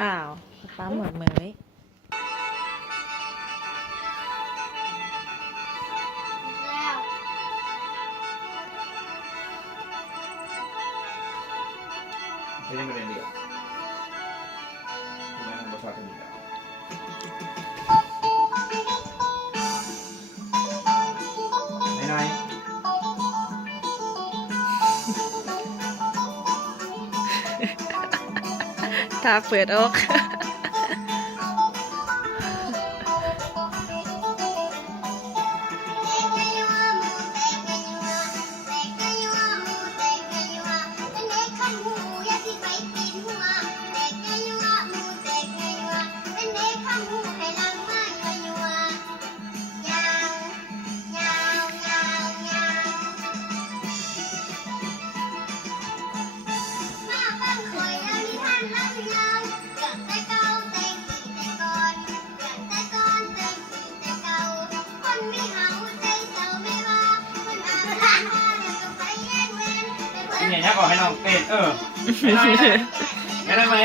อ้าวฟ้าเหมือนเหมยไม่ได้มาเรียนเดียวทำไมมันประสาทกันอีกแล้วไหนตาเปิดออกเนี่ยยักษ์ก่อนให้น้องเป็ดไม่ได้ไหม